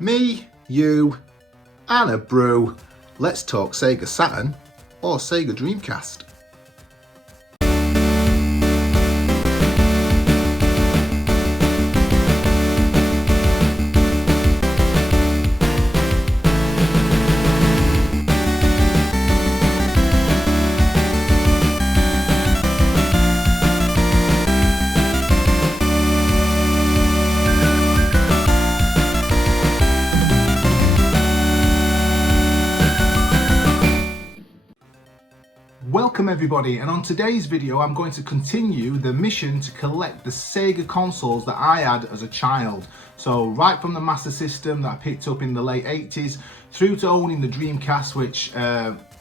Me, you, and a brew. Let's talk Sega Saturn or Sega Dreamcast. Welcome everybody, and on today's video I'm going to continue the mission to collect the Sega consoles that I had as a child. So right from the Master System that I picked up in the late 80s through to owning the Dreamcast, which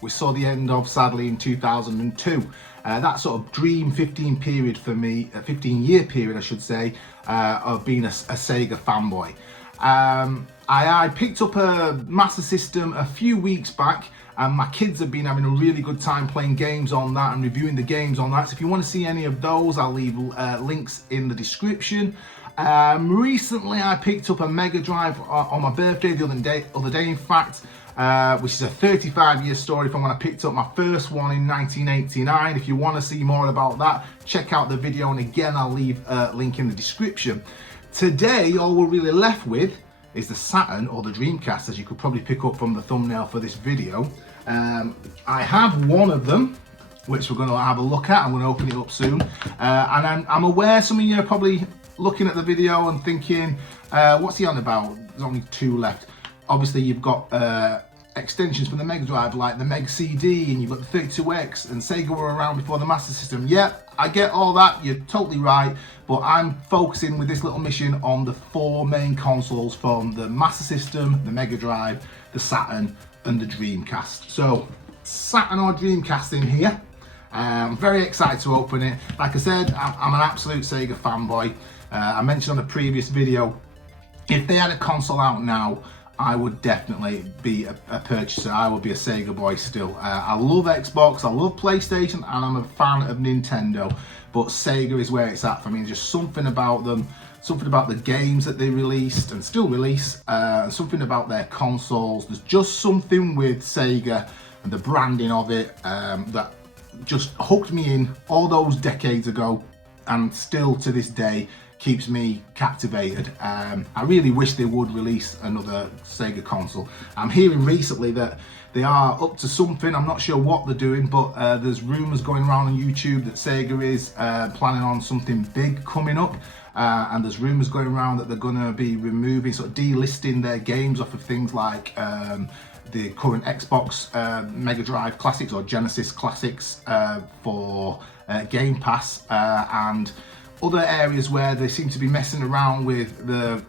we saw the end of sadly in 2002. That sort of dream 15 period for me, a 15-year period I should say, of being a Sega fanboy. I picked up a Master System a few weeks back, and my kids have been having a really good time playing games on that and reviewing the games on that. So if you want to see any of those, I'll leave links in the description. Recently I picked up a Mega Drive on my birthday the other day in fact, which is a 35-year story from when I picked up my first one in 1989. If you want to see more about that, check out the video, and again I'll leave a link in the description. Today all we're really left with is the Saturn or the Dreamcast, as you could probably pick up from the thumbnail for this video. I have one of them, which we're going to have a look at. I'm going to open it up soon. And I'm aware some of you are probably looking at the video and thinking, what's he on about? There's only two left. Obviously you've got extensions for the Mega Drive like the Meg CD, and you've got the 32X, and Sega were around before the Master System. Yep, I get all that, you're totally right, but I'm focusing with this little mission on the four main consoles from the Master System, the Mega Drive, the Saturn and the Dreamcast. So Saturn or Dreamcast in here. I'm very excited to open it. Like I said, I'm an absolute Sega fanboy. I mentioned on a previous video, if they had a console out now, I would definitely be a purchaser. I would be a Sega boy still. I love Xbox, I love PlayStation, and I'm a fan of Nintendo, but Sega is where it's at for me. There's just something about them, something about the games that they released and still release, something about their consoles. There's just something with Sega and the branding of it that just hooked me in all those decades ago, and still to this day keeps me captivated. I really wish they would release another Sega console. I'm hearing recently that they are up to something. I'm not sure what they're doing, but there's rumours going around on YouTube that Sega is planning on something big coming up. And there's rumours going around that they're going to be removing, sort of delisting their games off of things like the current Xbox Mega Drive Classics or Genesis Classics for Game Pass, and other areas where they seem to be messing around with the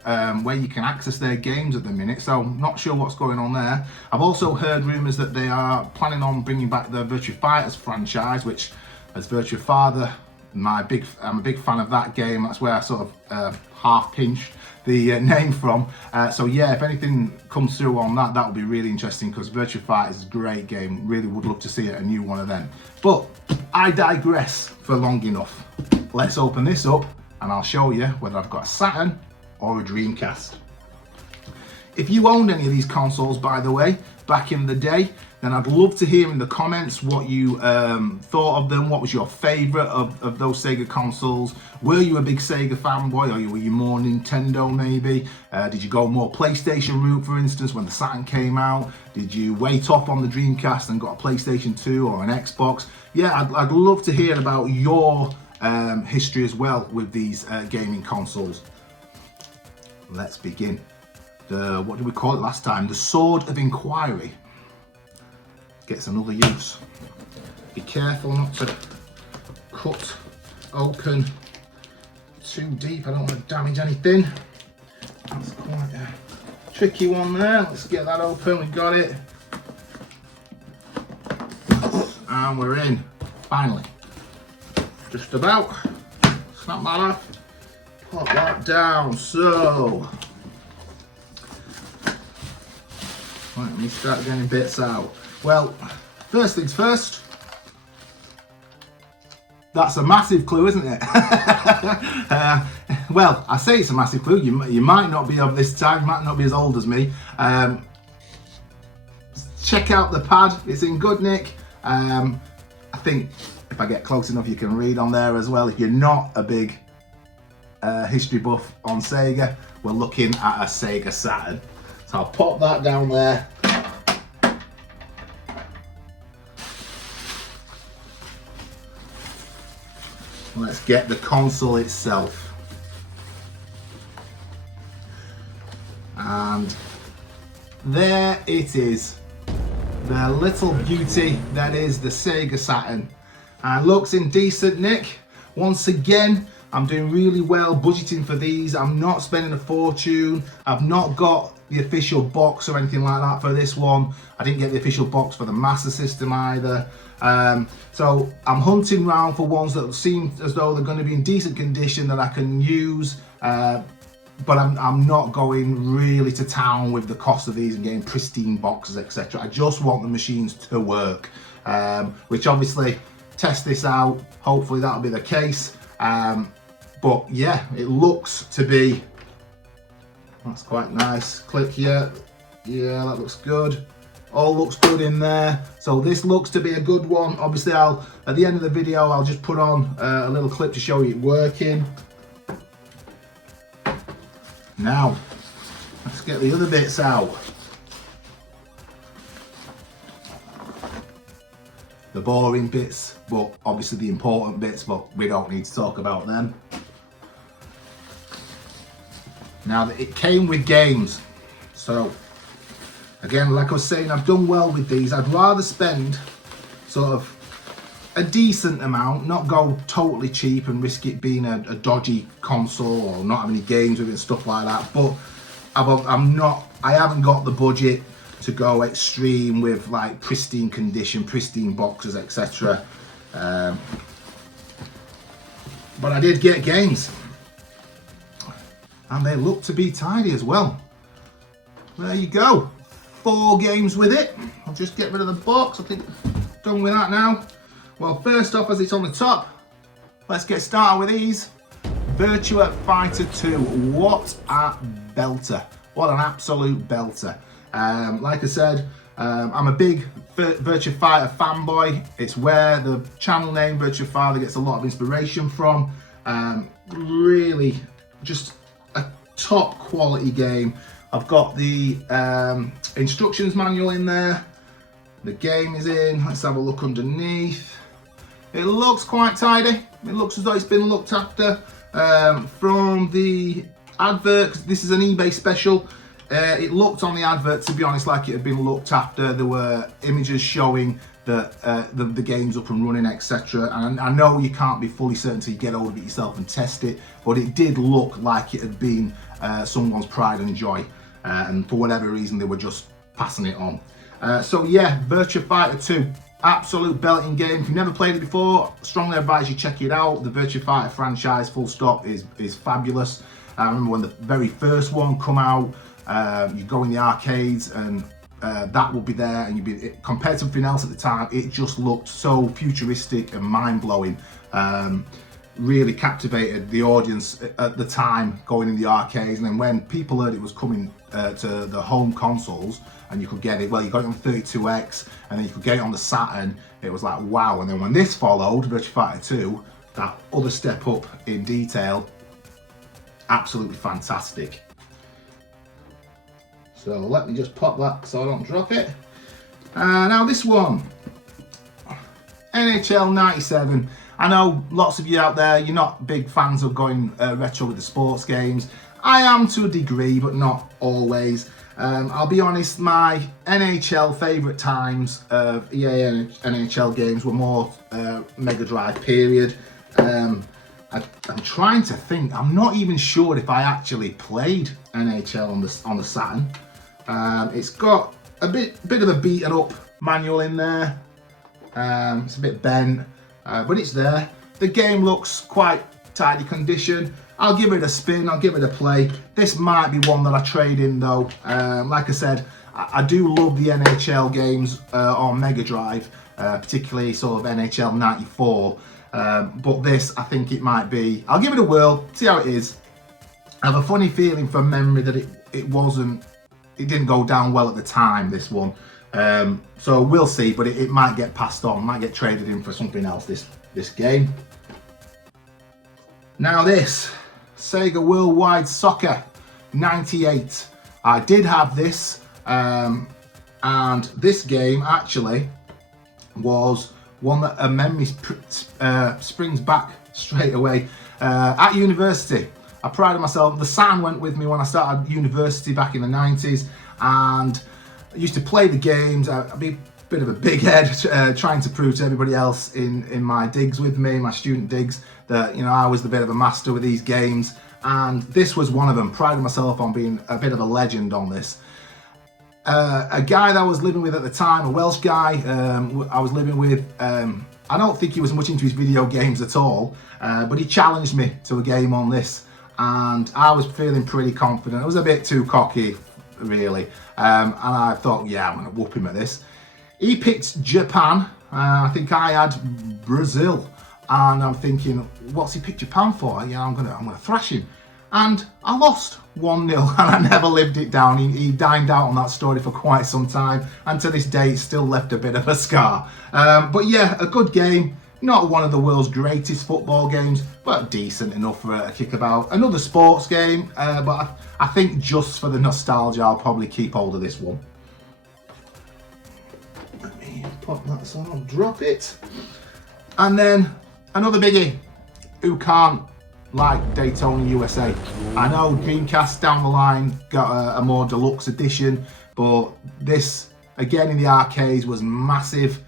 where you can access their games at the minute. So I'm not sure what's going on there. I've also heard rumours that they are planning on bringing back the Virtua Fighters franchise, which, as Virtua Father, I'm a big fan of that game. That's where I sort of half pinched the name from. So yeah, if anything comes through on that, that would be really interesting, because Virtua Fighters is a great game. Really would love to see a new one of them. But I digress for long enough. Let's open this up and I'll show you whether I've got a Saturn or a Dreamcast. If you owned any of these consoles, by the way, back in the day, then I'd love to hear in the comments what you thought of them. What was your favourite of those Sega consoles? Were you a big Sega fanboy, or were you more Nintendo maybe? Did you go more PlayStation route, for instance, when the Saturn came out? Did you wait off on the Dreamcast and got a PlayStation 2 or an Xbox? Yeah, I'd love to hear about your history as well with these gaming consoles. Let's begin. What did we call it last time? The Sword of Inquiry gets another use. Be careful not to cut open too deep. I don't want to damage anything. That's quite a tricky one there. Let's get that open. We got it. And we're in. Finally. Just about. Snap that off. Pop that down. So, right, let me start getting bits out. Well, first things first. That's a massive clue, isn't it? well, I say it's a massive clue. You might not be of this time, you might not be as old as me. Check out the pad, it's in good nick. I think if I get close enough, you can read on there as well. If you're not a big history buff on Sega, we're looking at a Sega Saturn. So I'll pop that down there. Let's get the console itself. And there it is. The little beauty that is the Sega Saturn. And looks in decent nick. Once again, I'm doing really well budgeting for these. I'm not spending a fortune. I've not got the official box or anything like that for this one. I didn't get the official box for the Master System either. So I'm hunting around for ones that seem as though they're going to be in decent condition that I can use. But I'm not going really to town with the cost of these and getting pristine boxes, etc. I just want the machines to work, which obviously test this out. Hopefully that'll be the case. But yeah, it looks to be, that's quite nice. Click here. Yeah, that looks good. All looks good in there. So this looks to be a good one. Obviously, at the end of the video, I'll just put on a little clip to show you it working. Now, let's get the other bits out. The boring bits, but obviously the important bits, but we don't need to talk about them. Now, it came with games. So, again, like I was saying, I've done well with these. I'd rather spend sort of a decent amount, not go totally cheap and risk it being a dodgy console or not having any games with it and stuff like that. But I haven't got the budget to go extreme with like pristine condition, pristine boxes, etc. But I did get games, and they look to be tidy as well. There you go, 4 games with it. I'll just get rid of the box. I think done with that now. Well, first off, as it's on the top, let's get started with these. Virtua Fighter 2, what a belter. What an absolute belter. Like I said, I'm a big Virtua Fighter fanboy. It's where the channel name Virtua Fighter gets a lot of inspiration from. Really, just a top quality game. I've got the instructions manual in there. The game is in. Let's have a look underneath. It looks quite tidy. It looks as though it's been looked after. From the advert, this is an eBay special. It looked on the advert, to be honest, like it had been looked after. There were images showing that the game's up and running, etc. And I know you can't be fully certain until you get hold of it yourself and test it, but it did look like it had been someone's pride and joy. And for whatever reason, they were just passing it on. So yeah, Virtua Fighter 2. Absolute belting game. If you've never played it before, strongly advise you check it out. The Virtua Fighter franchise, full stop, is fabulous. I remember when the very first one come out, you go in the arcades and that will be there, and you'd be, compared to something else at the time, it just looked so futuristic and mind-blowing. Really captivated the audience at the time going in the arcades, and then when people heard it was coming to the home consoles and you could get it, well, you got it on 32X and then you could get it on the Saturn, it was like wow. And then when this followed, Virtua Fighter 2, that other step up in detail, absolutely fantastic. So let me just pop that so I don't drop it. Now this one, NHL 97. I know lots of you out there, you're not big fans of going retro with the sports games. I am to a degree, but not always. I'll be honest, my NHL favourite times of EA NHL games were more Mega Drive period. I'm trying to think, I'm not even sure if I actually played NHL on the Saturn. It's got a bit of a beaten up manual in there. It's a bit bent. But it's there. The game looks quite tidy condition. I'll give it a spin, I'll give it a play. This might be one that I trade in though. Like I said, I do love the NHL games on Mega Drive, particularly sort of NHL 94. But this, I think it might be, I'll give it a whirl, see how it is. I have a funny feeling from memory that it didn't go down well at the time, this one. So we'll see, but it might get passed on, might get traded in for something else, this game. Now this, Sega Worldwide Soccer 98. I did have this, and this game actually was one that a memory springs back straight away. At university, I prided myself, the Saturn went with me when I started university back in the 90s, and I used to play the games. I'd be a bit of a big head, trying to prove to everybody else in my digs with me, my student digs, that, you know, I was the bit of a master with these games, and this was one of them. Prided myself on being a bit of a legend on this. A guy that I was living with at the time, a Welsh guy, I was living with, I don't think he was much into his video games at all, but he challenged me to a game on this, and I was feeling pretty confident. I was a bit too cocky, really, and I thought, yeah, I'm going to whoop him at this. He picked Japan, I think I had Brazil, and I'm thinking, what's he picked Japan for? Yeah, I'm gonna thrash him. And I lost 1-0, and I never lived it down. He dined out on that story for quite some time, and to this day, it's still left a bit of a scar. But yeah, a good game. Not one of the world's greatest football games, but decent enough for a kickabout. Another sports game, but I think just for the nostalgia, I'll probably keep hold of this one. Let me pop that so I don't drop it. And then another biggie. Who can't like Daytona USA? I know Dreamcast down the line got a more deluxe edition, but this, again in the arcades, was massive.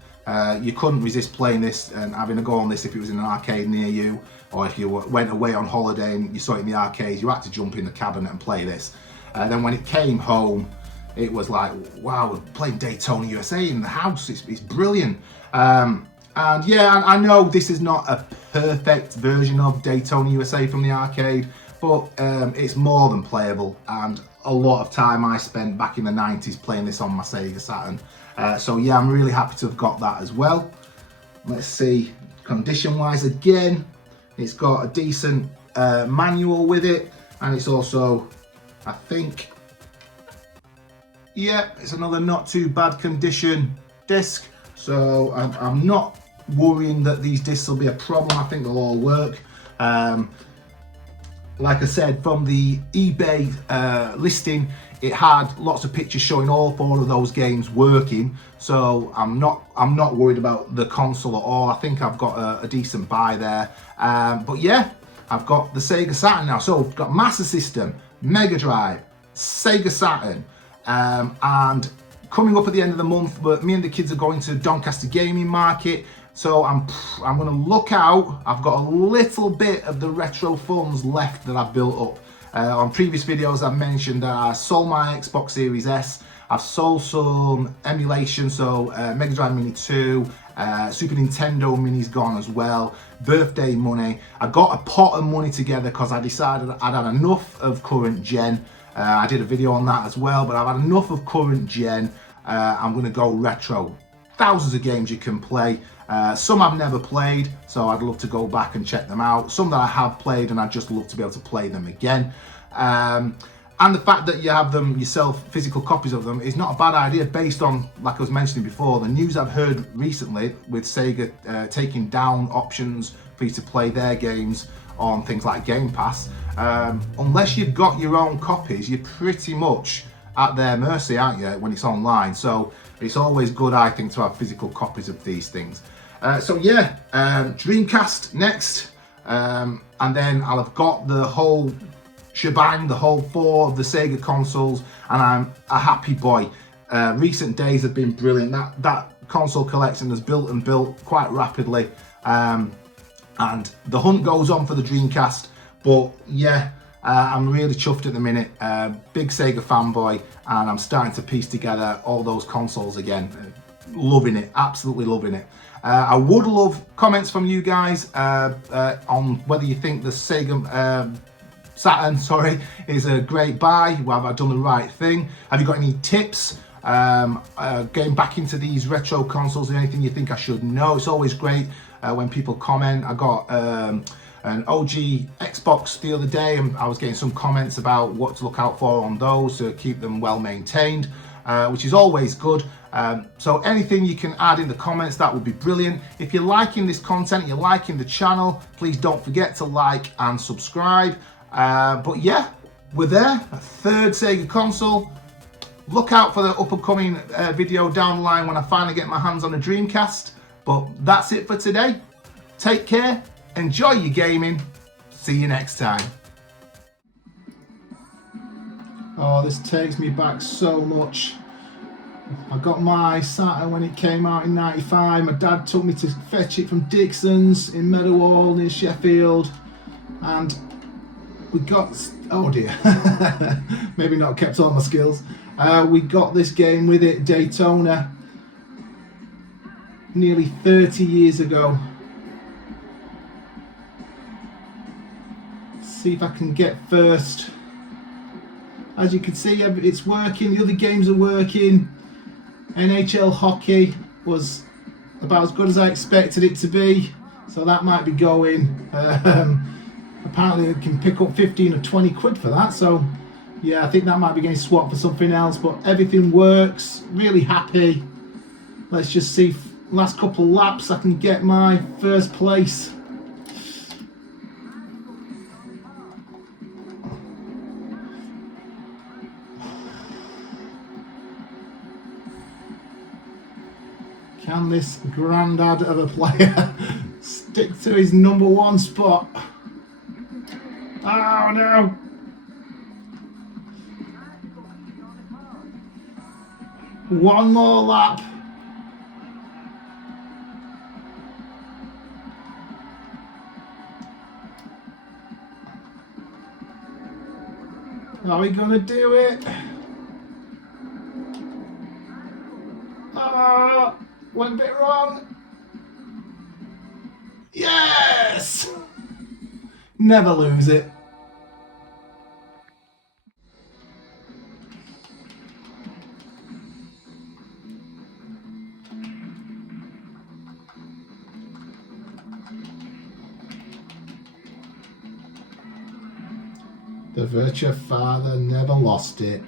You couldn't resist playing this and having a go on this if it was in an arcade near you, or if you went away on holiday and you saw it in the arcades, you had to jump in the cabinet and play this. Then when it came home, it was like, wow, we're playing Daytona USA in the house, it's brilliant. And yeah, I know this is not a perfect version of Daytona USA from the arcade, but it's more than playable, and a lot of time I spent back in the 90s playing this on my Sega Saturn. So yeah, I'm really happy to have got that as well. Let's see, condition-wise again, it's got a decent manual with it, and it's also, I think, yeah, it's another not too bad condition disc. So I'm not worrying that these discs will be a problem. I think they'll all work. Like I said, from the eBay listing, it had lots of pictures showing all 4 of those games working. So I'm not worried about the console at all. I think I've got a decent buy there. But yeah, I've got the Sega Saturn now. So I've got Master System, Mega Drive, Sega Saturn, and coming up at the end of the month, but me and the kids are going to Doncaster Gaming Market, so I'm going to look out. I've got a little bit of the retro funds left that I've built up. On previous videos I've mentioned that I sold my Xbox Series S, I've sold some emulation, so Mega Drive Mini 2, Super Nintendo Mini's gone as well, birthday money. I got a pot of money together because I decided I'd had enough of current gen. I did a video on that as well, but I've had enough of current gen. I'm going to go retro. Thousands of games you can play. Some I've never played, so I'd love to go back and check them out. Some that I have played, and I'd just love to be able to play them again. And the fact that you have them yourself, physical copies of them, is not a bad idea based on, like I was mentioning before, the news I've heard recently with Sega taking down options for you to play their games on things like Game Pass. Unless you've got your own copies, you're pretty much at their mercy, aren't you, when it's online? So it's always good, I think, to have physical copies of these things. So yeah, Dreamcast next, and then I'll have got the whole shebang, the whole 4 of the Sega consoles, and I'm a happy boy. Recent days have been brilliant. That console collection has built and built quite rapidly, and the hunt goes on for the Dreamcast. But yeah, I'm really chuffed at the minute. Big Sega fanboy, and I'm starting to piece together all those consoles again. Loving it, absolutely loving it. I would love comments from you guys on whether you think the Sega Saturn, is a great buy. Have I done the right thing? Have you got any tips getting back into these retro consoles? Anything you think I should know? It's always great when people comment. I got an OG Xbox the other day, and I was getting some comments about what to look out for on those to keep them well maintained, which is always good. So anything you can add in the comments, that would be brilliant. If you're liking this content, you're liking the channel, please don't forget to like and subscribe. But yeah, we're there, a third Sega console. Look out for the up-and-coming video down the line when I finally get my hands on a Dreamcast. But that's it for today. Take care, enjoy your gaming, see you next time. Oh, this takes me back so much. I got my Saturn when it came out in '95. My dad took me to fetch it from Dixon's in Meadowhall near Sheffield. And we got, oh dear, maybe not kept all my skills. We got this game with it, Daytona, nearly 30 years ago. Let's see if I can get first. As you can see, it's working, the other games are working. NHL hockey was about as good as I expected it to be, so that might be going. Apparently it can pick up 15 or 20 quid for that, so yeah, I think that might be getting swapped for something else, but everything works, really happy. Let's just see, last couple of laps I can get my first place. Can this grandad of a player stick to his #1 spot? Oh no! One more lap. Are we gonna do it? Oh, went a bit wrong. Yes! Never lose it. The Virtua Father never lost it.